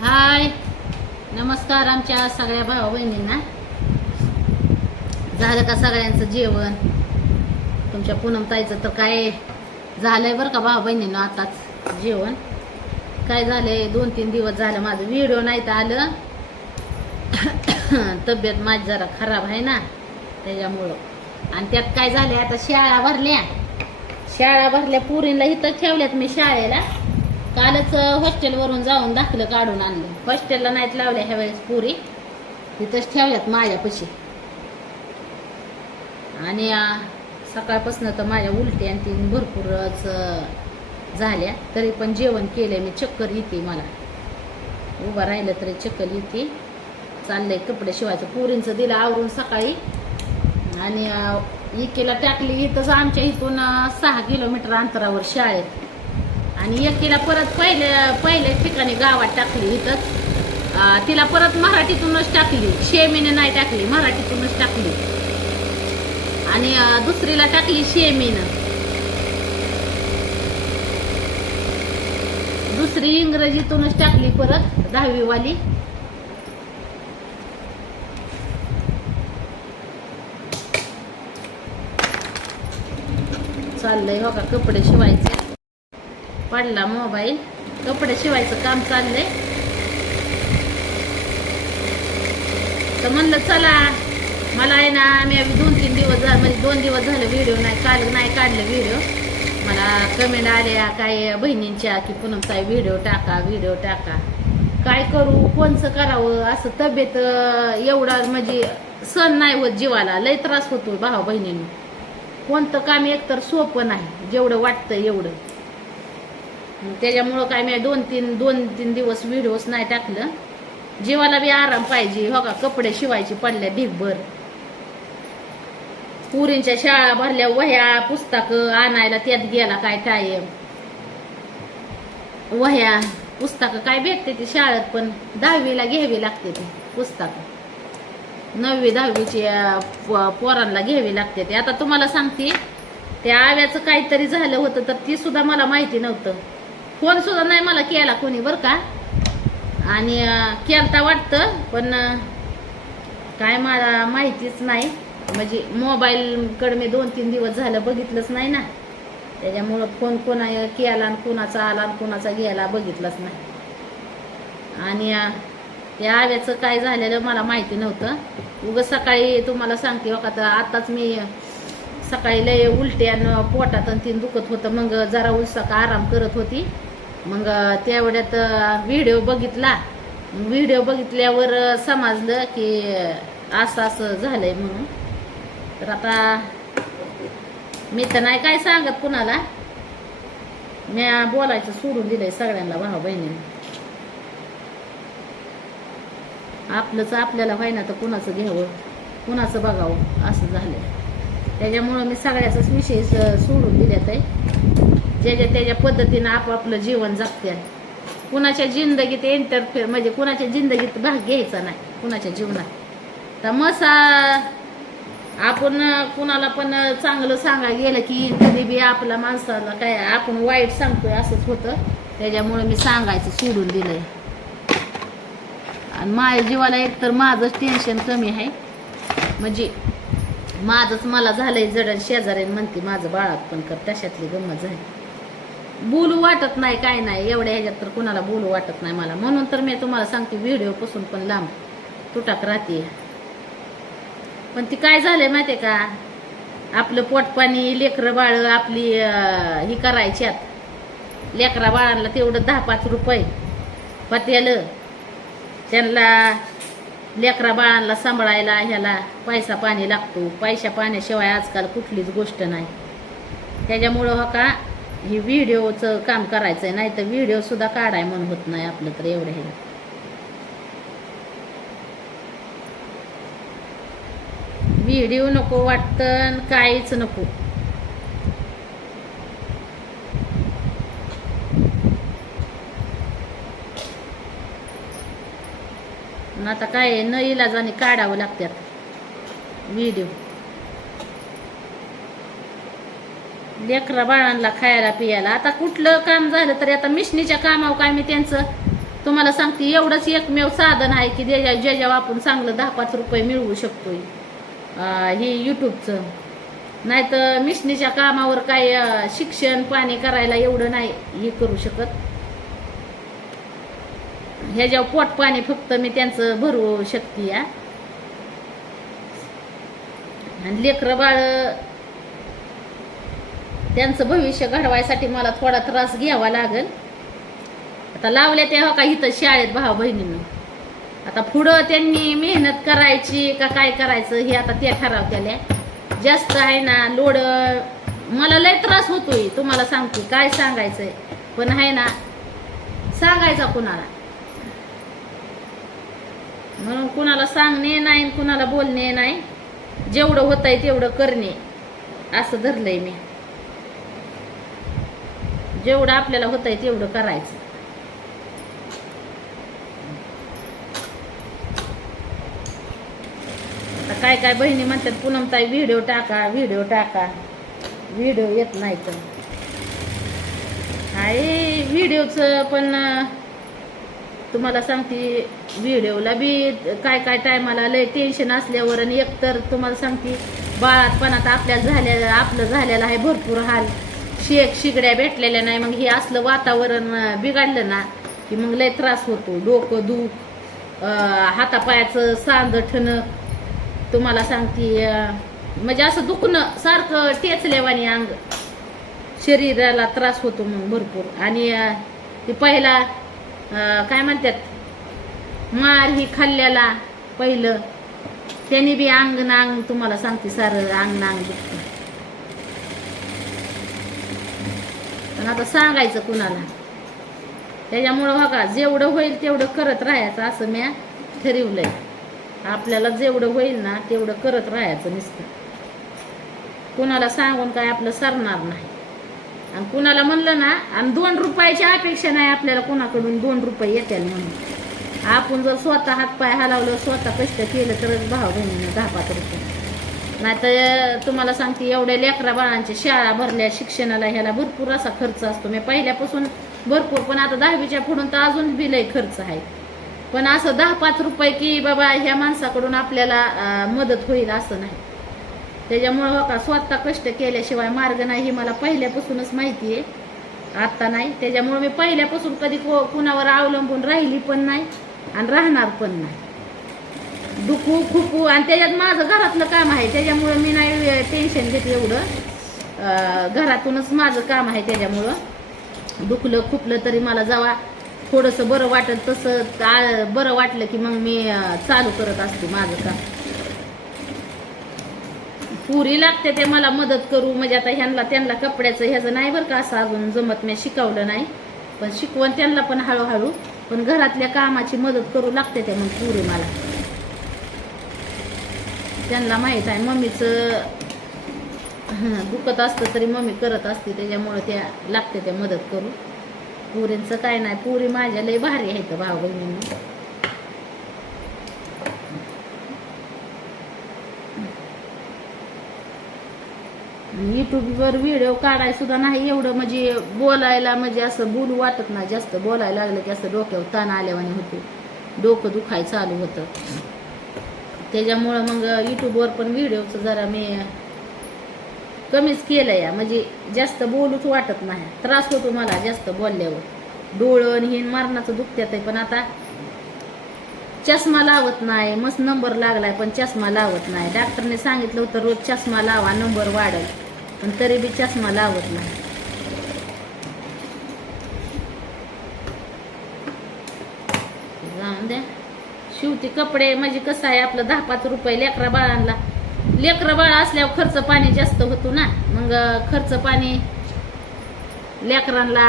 हाय, नमस्कार आमच्या सगळ्या भावा बहिणींना. झालं का सगळ्यांचं जेवण? तुमच्या पूनमताईचं तर काय झालंय बरं का भावा बहिणींना, आताच जेवण काय झालंय. 2-3 दिवस झालं माझं व्हिडिओ नाही तर आलं. तब्येत माझी जरा खराब आहे ना त्याच्यामुळं. आणि त्यात काय झालंय, आता शाळा भरल्या पुरीला इथं ठेवल्यात मी शाळेला. कालच हॉस्टेलवरून जाऊन दाखलं काढून आणलं. हॉस्टेलला नाहीत लावल्या ह्या वेळेस पुरी, तिथंच ठेवल्यात माझ्यापाशी. आणि सकाळपासून तर माझ्या उलट्या आणि तीन भरपूरच झाल्या. तरी पण जेवण केलंय मी. चक्कर येते मला, उभा राहिलं तरी चक्कर येते. चाललंय कपडे शिवायचं. पुरींचं दिलं आवरून सकाळी आणि एकीला टाकली इथंच आमच्या इथून 6 किलोमीटर अंतरावर शाळेत. आणि एकीला परत पहिल्या ठिकाणी गावात टाकली इथंच. तिला परत मराठीतूनच टाकली, शेमीने नाही टाकली, मराठीतूनच टाकली. आणि दुसरीला टाकली शेमीनं, दुसरी इंग्रजीतूनच टाकली परत 10वी वाली. चाललंय हो का कपडे शिवायचे. पडला मोबाईल, कपडे शिवायचं काम चाललंय. तर म्हणलं चला, मला आहे ना, मी 2-3 दिवस म्हणजे 2 दिवस झाले व्हिडिओ नाही, काल नाही काढलं व्हिडिओ. मला कमेंट आल्या काय बहिणींच्या की पूनमताई व्हिडिओ टाका. काय करू, कोणचं करावं. असं तब्येत एवढा म्हणजे सण नाही होत जीवाला, लय त्रास होतो भावा बहिणींनी. कोणतं काम एकतर सोपं नाही जेवढं वाटतं एवढं. त्याच्यामुळं काय मी 2-3 दिवस व्हिडिओच नाही टाकलं. जीवाला बी आराम पाहिजे हो का. कपडे शिवायची पडल्या ढिगभर. पुरींच्या शाळा भरल्या, वह्या पुस्तकं आणायला त्यात गेला काय टाइम. वह्या पुस्तकं काय भेटते ती शाळेत, पण 10वीला घ्यावी लागते ती पुस्तकं. 9वी-10वीची पोरांना घ्यावी लागते ते. आता तुम्हाला सांगते, त्या आव्याचं काहीतरी झालं होतं तर ती सुद्धा मला माहिती नव्हतं. फोन सुद्धा नाही मला केला कोणी बरं का. आणि केलता वाटतं, पण काय मला माहितीच नाही. म्हणजे मोबाईलकडे मी 2-3 दिवस झालं बघितलंच नाही ना. त्याच्यामुळं फोन कोणा केला आणि कोणाचा आला आणि कोणाचा गेला बघितलंच नाही. आणि त्या आव्याचं काय झालेलं मला माहिती नव्हतं. उगाच सकाळी तुम्हाला सांगते हो का, तर आताच मी सकाळी लय उलट्यानं पोटात आणि तीन दुखत होतं. मग जरा उलसाका आराम करत होती. मग तेवढ्यात व्हिडिओ बघितला. व्हिडिओ बघितल्यावर समजलं की असं झालंय म्हणून. तर आता मी तर नाही काय सांगत कुणाला, मी बोलायचं सोडून दिलंय सगळ्यांना भावा बहिणींना. आपलंच आपल्याला व्हायना तर कुणाचं घ्यावं, कुणाचं बघावं, असं झालंय. त्याच्यामुळं मी सगळ्याचाच विषय सोडून दिल्यात आहे. ज्याच्या त्याच्या पद्धतीनं आपापलं जीवन जगते. कुणाच्या जिंदगीत इंटरफेअर म्हणजे कुणाच्या जिंदगीत भाग घ्यायचा नाही कुणाच्या जीवनात. तर मग आपण कुणाला पण चांगलं सांगायला गेलं की कधी बी आपला माणसाला काय आपण वाईट सांगतोय असंच होतं. त्याच्यामुळे मी सांगायचं सोडून दिलंय. आणि माझ्या जीवाला एकतर माझंच टेन्शन कमी आहे. म्हणजे माझंच मला झालंय जड. शेजाऱ्याने म्हणते माझं बाळात पण कर, तशातली गंमत झाली. बोलू वाटत नाही काय नाही एवढ्या ह्याच्यात, तर कुणाला बोलू वाटत नाही मला. म्हणून तर मी तुम्हाला सांगते व्हिडिओ पासून पण लांब तुटाक राहते. पण ती काय झालंय माहितीये का, आपलं पोटपाणी लेकरं बाळ आपली ही करायच्यात. लेकरा बाळांना तेवढं 10-5 रुपये पत्यालं, त्यांना लेकरा बाळांना सांभाळायला ह्याला पैसा पाणी लागतो. पैसा पाण्याशिवाय आजकाल कुठलीच गोष्ट नाही. त्याच्यामुळं हो का ही व्हिडिओचं काम करायचंय, नाही तर व्हिडिओ सुद्धा काढाय म्हणून होत नाही आपलं. तर एवढं हे व्हिडिओ नको वाटतं, काहीच नको. आता काय न इलाजाने काढावं लागतात व्हिडिओ. लेकरा बाळांना खायला पियाला. आता कुठलं काम झालं तरी आता मिशनीच्या कामावर काय मी त्यांचं तुम्हाला सांगते एवढंच एकमेव साधन आहे की ज्याच्यावर आपण चांगलं 10-5 रुपये मिळवू शकतोय, हे युट्यूबचं. नाही तर मिशनीच्या कामावर काय शिक्षण पाणी करायला एवढं नाही हे करू शकत. ह्याच्यावर पोट पाणी फक्त मी त्यांचं भरू शकते या. आणि लेकरं बाळ त्यांचं भविष्य घडवायसाठी मला थोडा त्रास घ्यावा लागेल. आता लावल्या तेव्हा का इथं शाळेत भाऊ बहिणींना, आता पुढं त्यांनी मेहनत करायची का काय करायचं हे आता ते ठरवत्याल्या. जास्त आहे ना लोड, मला लय त्रास होतोय तुम्हाला सांगते. काय सांगायचंय पण आहे ना, सांगायचा कुणाला, म्हणून कुणाला सांगणे नाही, कुणाला बोलणे नाही. जेवढं होतंय तेवढं करणे असं धरलंय मी. जेवढं आपल्याला होतंय तेवढं करायचं. आता काय काय बहिणी म्हणतात पूनमताई व्हिडिओ टाका, व्हिडिओ टाका, व्हिडिओ येत नाही तर आहे व्हिडिओचं. पण तुम्हाला सांगते व्हिडिओला बी काय काय टायमाला लय टेन्शन असल्यावर, आणि एकतर तुम्हाला सांगते बाळातपणात आपलं झालेलं आहे भरपूर हाल. शिगड्या भेटलेल्या नाही, मग हे असलं वातावरण बिघडलं ना की मग लय त्रास होतो. डोकं दुख, हातापायाचं सांदठणं, तुम्हाला सांगते म्हणजे असं दुखणं सारखं टेचल्यावानी अंग, शरीराला त्रास होतो मग भरपूर. आणि ते पहिला काय म्हणतात मार ही खाल्ल्याला पहिलं, त्याने बी अंग नांग तुम्हाला सांगते सारं अंग नांग दुखतं. पण आता सांगायचं कुणाला, त्याच्यामुळं बघा जेवढं होईल तेवढं करत राहायचं असं मी ठरवलंय. आपल्याला जेवढं होईल ना तेवढं करत राहायचं नुसतं. कुणाला सांगून काय आपलं सरणार नाही. आणि कुणाला म्हणलं ना, आणि 2 रुपयाची अपेक्षा नाही आपल्याला कुणाकडून 2 रुपये येतील म्हणून. आपण जर स्वतः हातपाय हलावलं, स्वतः कष्ट केलं तरच भाऊ बहिणीने 10-5 रुपये. नाहीतर तुम्हाला सांगते एवढ्या लेकरा बाळांच्या शाळा भरल्या, शिक्षणाला ह्याला भरपूर असा खर्च असतो. मी पहिल्यापासून भरपूर, पण आता 10वीच्या पुढून तर अजून बी लय खर्च आहे. पण असं 10-5 रुपये की बाबा ह्या माणसाकडून आपल्याला मदत होईल असं नाही. त्याच्यामुळं का स्वतः कष्ट केल्याशिवाय मार्ग नाही हे मला पहिल्यापासूनच माहिती आहे, आत्ता नाही. त्याच्यामुळे मी पहिल्यापासून कधी कुणावर अवलंबून राहिली पण नाही आणि राहणार पण नाही. दुखू खुपू, आणि त्याच्यात माझं घरातलं काम आहे त्याच्यामुळे मी नाही टेन्शन घेत एवढं. घरातूनच माझं काम आहे, त्याच्यामुळं दुखलं खुपलं तरी मला जेव्हा थोडंसं बरं वाटत तसं बरं वाटलं की मग मी चालू करत असते माझं काम. पुरी लागते ते मला मदत करू, म्हणजे आता त्यांना कपड्याचं ह्याचं नाही बरं का असं अजून जमत, मी शिकवलं नाही. पण शिकवण त्यांना पण हळूहळू, पण घरातल्या कामाची मदत करू लागते ते मग पुरी मला. त्यांना माहीत आहे मम्मीचं दुखत असतं तरी मम्मी करत असते, त्याच्यामुळे त्या लागते त्या मदत करू. पुरींचं काय नाही, पुरी माझ्या लय भारी आहेत भाऊ बहिणींनी. युट्यूबवर व्हिडिओ काढाय सुद्धा नाही एवढं, म्हणजे बोलायला म्हणजे असं बोलू वाटत नाही. जास्त बोलायला लागलं की असं डोक्यावर ताण आल्यावानी होतो, डोकं दुखाय चालू होतं. त्याच्यामुळं मग युट्यूबवर पण व्हिडिओचं जरा मी कमीच केलं या, म्हणजे जास्त बोलूच वाटत नाही. त्रास होतो मला जास्त बोलल्यावर, डोळं ही मरणाचं दुखत्यात आहे. पण आता चष्मा लावत नाही, मस्त नंबर लागलाय पण चष्मा लावत नाही. डॉक्टरने सांगितलं होतं रोज चष्मा लावा नंबर वाढेल, पण तरी बी चष्मा लावत नाही. जाऊन द्या. शिवती कपडे म्हणजे कसं आहे आपलं 10-5 रुपये लेकरा बाळांना, लेकरं बाळ असल्यावर खर्च पाणी जास्त होतो ना. मग खर्च पाणी लेकरांना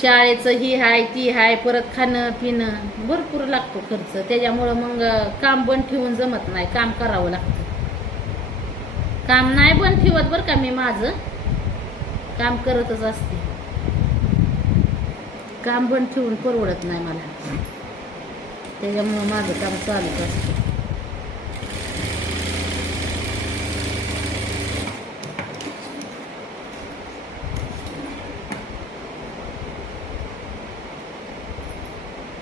शाळेचं ही हाय ती हाय, परत खाणं पिणं भरपूर लागतो खर्च. त्याच्यामुळं मग काम बंद ठेवून जमत नाही, काम करावं लागतं. काम नाही बंद ठेवत बरं का, मी माझं काम करतच असते. काम बंद ठेवून परवडत नाही मला, त्याच्यामुळं माझं काम चालूच असतं.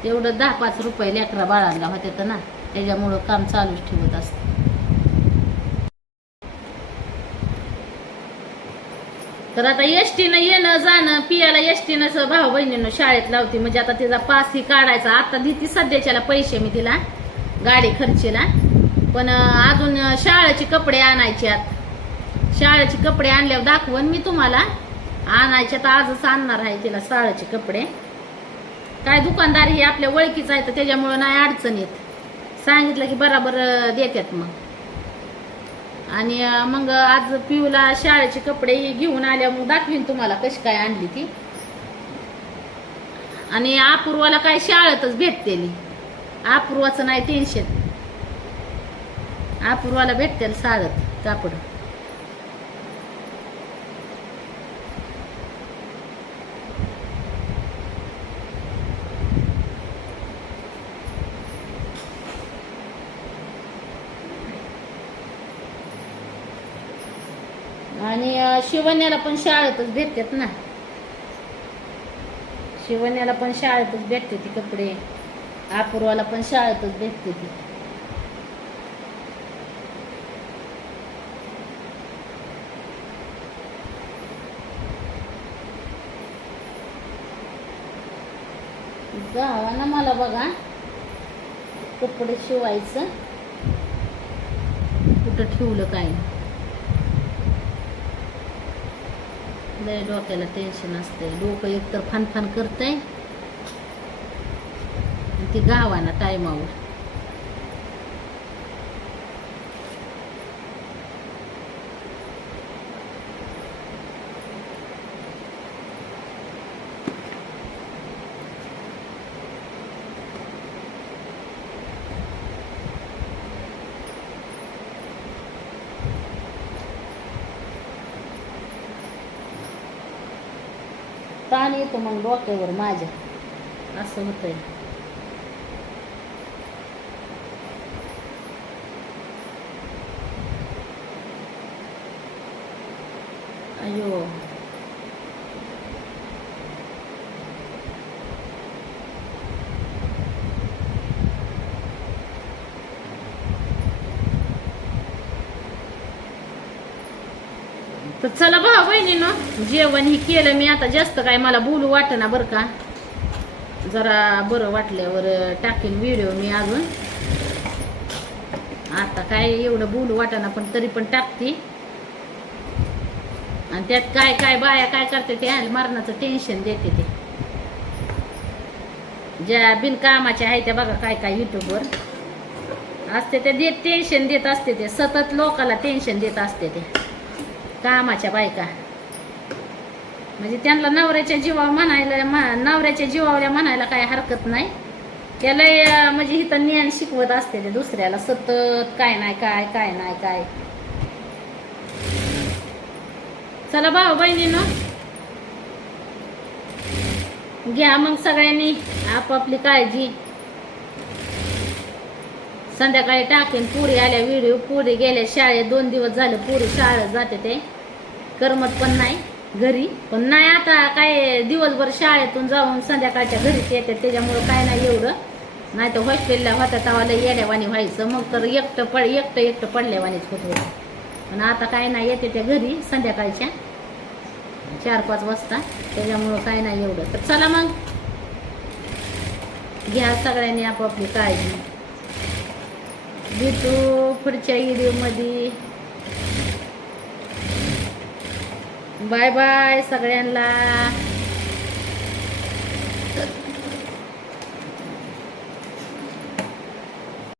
तेवढं 10-5 रुपये लेकरा बाळांना होते तर ना, त्याच्यामुळं काम चालूच ठेवत असते. तर आता एसटीनं येणं जाणं, पियाला एसटीनं भाऊ बहिणीनं शाळेत लावते, म्हणजे आता तिचा पास ही काढायचा. आता देते सध्याच्याला पैसे मी तिला गाडी खर्चीला, पण अजून शाळेचे कपडे आणायचे. शाळेचे कपडे आणल्यावर दाखवून मी तुम्हाला. आणायचे तर आजच आणणार आहे तिला शाळेचे कपडे. काय दुकानदार हे आपल्या ओळखीचं आहे तर त्याच्यामुळं नाही अडचण येत. सांगितलं की बराबर देतात मग. आणि मग आज पिऊला शाळेचे कपडे घेऊन आल्या, मग दाखवीन तुम्हाला कशी काय आणली ती. आणि अपूर्वाला काय शाळेतच भेटतेली. अपूर्वाचं नाही टेन्शन, अपूर्वाला भेटते शाळेत कापड. आणि शिवण्याला पण शाळेतच भेटतात ना, शिवण्याला पण शाळेतच भेटते ती कपडे. अपूर्वाला पण शाळेतच भेटते ती. गावा ना मला बघा कपडे शिवायचं, कुठं ठेवलं काय. लय डोक्याला टेन्शन असते, डोकं एकतर फनफन करतंय, ती गावाना टायमावर. ताण येतो मग डोक्यावर माझ्या, असं होतंय. अयो तर चला भाऊ बहिणीनं, जेवण ही केलं मी. आता जास्त काय मला बोलू वाटेना बरं का. जरा बरं वाटल्यावर टाकेन व्हिडिओ मी अजून. आता काय एवढं बोलू वाटेना, पण तरी पण टाकते. आणि त्यात काय काय बाया काय करते ते मरणाचं टेन्शन देते ते. ज्या बिनकामाच्या आहे त्या बघा काय काय युट्यूबवर असते ते देत, टेन्शन देत असते ते. सतत लोकाला टेन्शन देत असते ते कामाच्या बायका. म्हणजे त्यांना नवऱ्याच्या जीवा म्हणायला, नवऱ्याच्या जीवावल्या म्हणायला काय हरकत नाही. त्याला म्हणजे इथं ज्ञान शिकवत असते ते दुसऱ्याला सतत, काय नाही काय, काय नाही काय. चला भाऊ बहिणीनं, घ्या मग सगळ्यांनी आपापली काळजी. संध्याकाळी टाकेन. पुरी आल्या व्हिडिओ, पुरी गेल्या शाळेत. 2 दिवस झाले पुरी शाळेत जाते, ते करमत पण नाही घरी. पण नाही आता काय दिवसभर शाळेतून जाऊन संध्याकाळच्या घरीच येते, त्याच्यामुळं काय नाही एवढं. नाही तर हॉस्टेलला होता तेव्हा लय येड्यावानी व्हायचं, मग तर एकटं पडल्यावानीच होत होतं. पण आता काय नाही, येते त्या घरी संध्याकाळच्या 4-5 वाजता, त्याच्यामुळं काय नाही एवढं. तर चला मग, घ्या सगळ्यांनी आपापली काळजी. भेटू पुढच्या व्हिडिओमध्ये. बाय बाय सगळ्यांना.